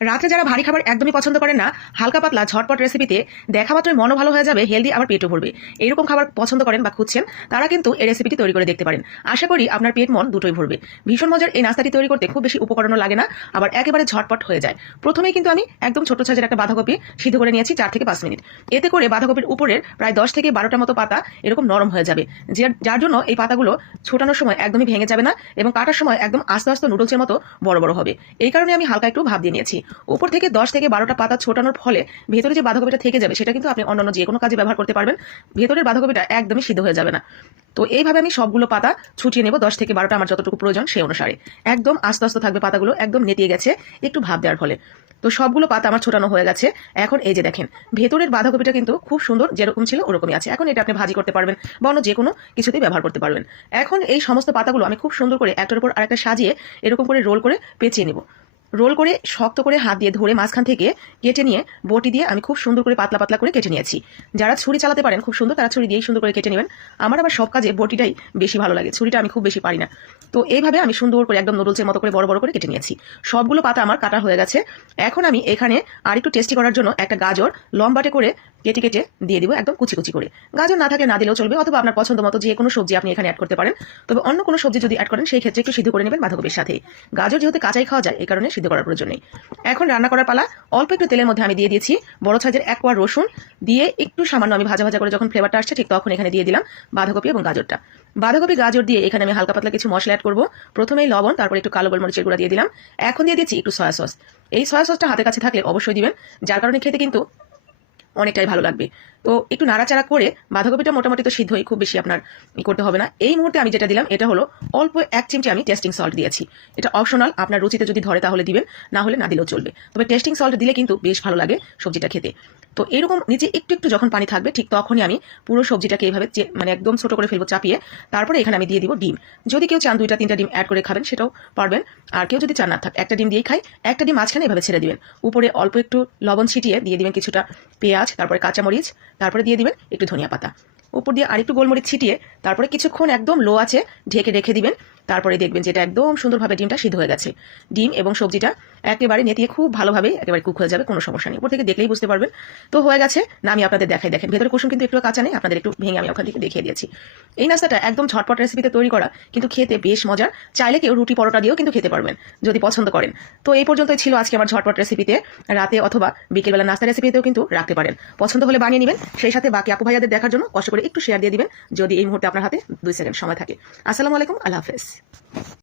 রাত্রে যারা ভারী খাবার একদমই পছন্দ করেন না, হালকা পাতলা, ঝটপট রেসিপিতে দেখা মাত্রই মনও ভালো হয়ে যাবে হেলদি আবার পেটও ভরবে। এরকম খাবার পছন্দ করেন বা খুঁজছেন, তারা কিন্তু এই রেসিপিটি তৈরি করে দেখতে পারেন। আশা করি আপনার পেট মন দুটোই ভরবে। ভীষণ মজার এই নাস্তাটি তৈরি করতে খুব বেশি উপকরণও লাগে না, আবার একেবারে ঝটপট হয়ে যায়। প্রথমেই কিন্তু আমি একদম ছোট সাইজের একটা বাঁধাকপি সিদ্ধ করে নিয়েছি চার থেকে পাঁচ মিনিট। এতে করে বাঁধাকপির উপরের প্রায় দশ থেকে বারোটা মতো পাতা এরকম নরম হয়ে যাবে। যার জন্য এই পাতাগুলো ছোটানোর সময় একদমই ভেঙে যাবে না এবং কাটার সময় একদম আস্তে আস্তে নুডলসের মতো বড় বড় হবে। এই কারণে আমি হালকা একটু ভাব দিয়ে নিয়েছি। উপর থেকে দশ থেকে বারোটা পাতা ছোটানোর ফলে ভেতরে যে বাঁধাকপিটা থেকে যাবে, সেটা কিন্তু আপনি অন্যান্য যে কোনো কাজে ব্যবহার করতে পারবেন। ভেতরের বাঁধাকপিটা একদমই সিদ্ধ হয়ে যাবে না। তো এইভাবে আমি সবগুলো পাতা ছুটিয়ে নেব, দশ থেকে বারোটা আমার যতটুকু প্রয়োজন সেই অনুসারে। একদম আস্তে আস্তে থাকবে পাতাগুলো, একদম নেতিয়ে গেছে, একটু ভাব দেওয়ার ফলে। তো সবগুলো পাতা আমার ছোটানো হয়ে গেছে। এখন এই যে দেখেন, ভেতরের বাঁধাকপিটা কিন্তু খুব সুন্দর যেরকম ছিল ওরকমই আছে। এখন এটা আপনি ভাজি করতে পারবেন বা অন্য যে কোনো কিছুতেই ব্যবহার করতে পারবেন। এখন এই সমস্ত পাতাগুলো আমি খুব সুন্দর করে একটার উপর আরেকটা সাজিয়ে এরকম করে রোল করে পেঁচিয়ে নেব। রোল করে শক্ত করে হাত দিয়ে ধরে মাঝখান থেকে কেটে নিয়ে বটি দিয়ে আমি খুব সুন্দর করে পাতলা পাতলা করে কেটে নিয়েছি। যারা ছুরি চালাতে পারেন, খুব সুন্দর তারা ছুরি দিয়েই সুন্দর করে কেটে নেবেন। আমার আবার সব কাজে বটিটাই বেশি ভালো লাগে, ছুরিটা আমি খুব বেশি পারি না। তো এইভাবে আমি সুন্দর করে একদম নুডলসের মতো করে বড় বড় করে কেটে নিয়েছি। সবগুলো পাতা আমার কাটা হয়ে গেছে। এখন আমি এখানে আর একটু টেস্টি করার জন্য একটা গাজর লম্বাটে করে কেটে কেটে দিয়ে দিব একদম কুচি কুচি করে। গাজর না থাকে, না দিলেও চলবে, অথবা আপনার পছন্দ মতো যে কোনো সবজি আপনি এখানে অ্যাড করতে পারেন। তবে অন্য কোনো সবজি যদি অ্যাড করেন, সেই ক্ষেত্রে একটু সিদ্ধ করে নেবেন বাঁধাকপির সাথে। গাজর যেহেতু কাঁচাই খাওয়া যায়, এই কারণে সিদ্ধ করার প্রয়োজন নেই। এখন রান্না করার পালা, অল্প একটু তেলের মধ্যে আমি দিয়ে দিয়েছি বড় সাইজের এক কোয়া রসুন। দিয়ে একটু সামান্য আমি ভাজা ভাজা করে যখন ফ্লেভারটা আসছে, ঠিক তখন এখানে দিয়ে দিলাম বাঁধাকপি এবং গাজরটা। বাঁধাকপি, গাজর দিয়ে এখানে আমি হালকা পাতলা কিছু মশলা অ্যাড করব। প্রথমেই লবণ, তারপর একটু কালো গোলমরিচের গুঁড়া দিয়ে দিলাম। এখন দিয়ে দিচ্ছি একটু সয়া সস এই সয়া সসটা হাতের কাছে থাকলে অবশ্যই দিবেন, যার কারণে খেতে কিন্তু অনেকটাই ভালো লাগবে। তো একটু নাড়াচাড়া করে বাঁধাকপিটা মোটামুটি তো সিদ্ধই, খুব বেশি আপনার করতে হবে না। এই মুহূর্তে আমি যেটা দিলাম, এটা হলো অল্প এক চিমটি আমি টেস্টিং সল্ট দিয়েছি। এটা অপশনাল আপনার রুচিতে যদি ধরে তাহলে দিবেন, না হলে না দিলেও চলবে। তবে টেস্টিং সল্ট দিলে কিন্তু বেশ ভালো লাগে সবজিটা খেতে। তো এরকম নিচে একটু একটু যখন পানি থাকবে, ঠিক তখনই আমি পুরো সবজিটাকে এইভাবে মানে একদম ছোট করে ফেলব চাপিয়ে, তারপরে এখানে আমি দিয়ে দিব ডিম। যদি কেউ চান দুইটা তিনটা ডিম অ্যাড করে খাবেন, সেটাও পারবেন। আর কেউ যদি চান না, থাক, একটা ডিম দিয়েই খাই, একটা ডিম মাঝখানে এভাবে ছেড়ে দিবেন। উপরে অল্প একটু লবণ ছিটিয়ে দিয়ে দিবেন কিছুটা পেঁয়াজ, তারপরে কাঁচামরিচ তারপরে দিয়ে দিবেন একটু ধনিয়া পাতা। উপর দিয়ে আরেকটু গোলমরিচ ছিটিয়ে তারপরে কিছুক্ষণ একদম লো আছে ঢেকে রেখে দিবেন। তারপরে দেখবেন যেটা একদম সুন্দরভাবে ডিমটা সিদ্ধ হয়ে গেছে। ডিম এবং সবজিটা একেবারে নেতিয়ে খুব ভালোভাবে একেবারে কুক হয়ে যাবে, কোনো সমস্যা নেই। উপর থেকে দেখলেই বুঝতে পারবেন। তো হয়ে গেছে, না, আমি আপনাদের দেখাই, দেখেন। ভেতরে কুসুম কিন্তু একটু কাঁচা নেই, আপনাদের একটু ভেঙে আমি ওখান থেকে দেখিয়ে দিয়েছি। এই নাস্তাটা একদম ঝটপট রেসিপিতে তৈরি করা, কিন্তু খেতে বেশ মজার। চাইলে কেউ রুটি পরোটা দিয়েও কিন্তু খেতে পারবেন, যদি পছন্দ করেন। তো এই পর্যন্তই ছিল আজকে আমার ঝটপট রেসিপিতে রাতে অথবা বিকেলবেলা নাস্তা রেসিপিতেও কিন্তু রাখতে পারেন। পছন্দ হলে বানিয়ে নেবেন, সেই সাথে বাকি আপু ভাইয়াদের দেখার জন্য কষ্ট করে একটু শেয়ার দিয়ে দিবেন, যদি এই মুহূর্তে আপনার হাতে দুই সেকেন্ড সময় থাকে। আসসালামু আলাইকুম, আল্লাহ হাফেজ।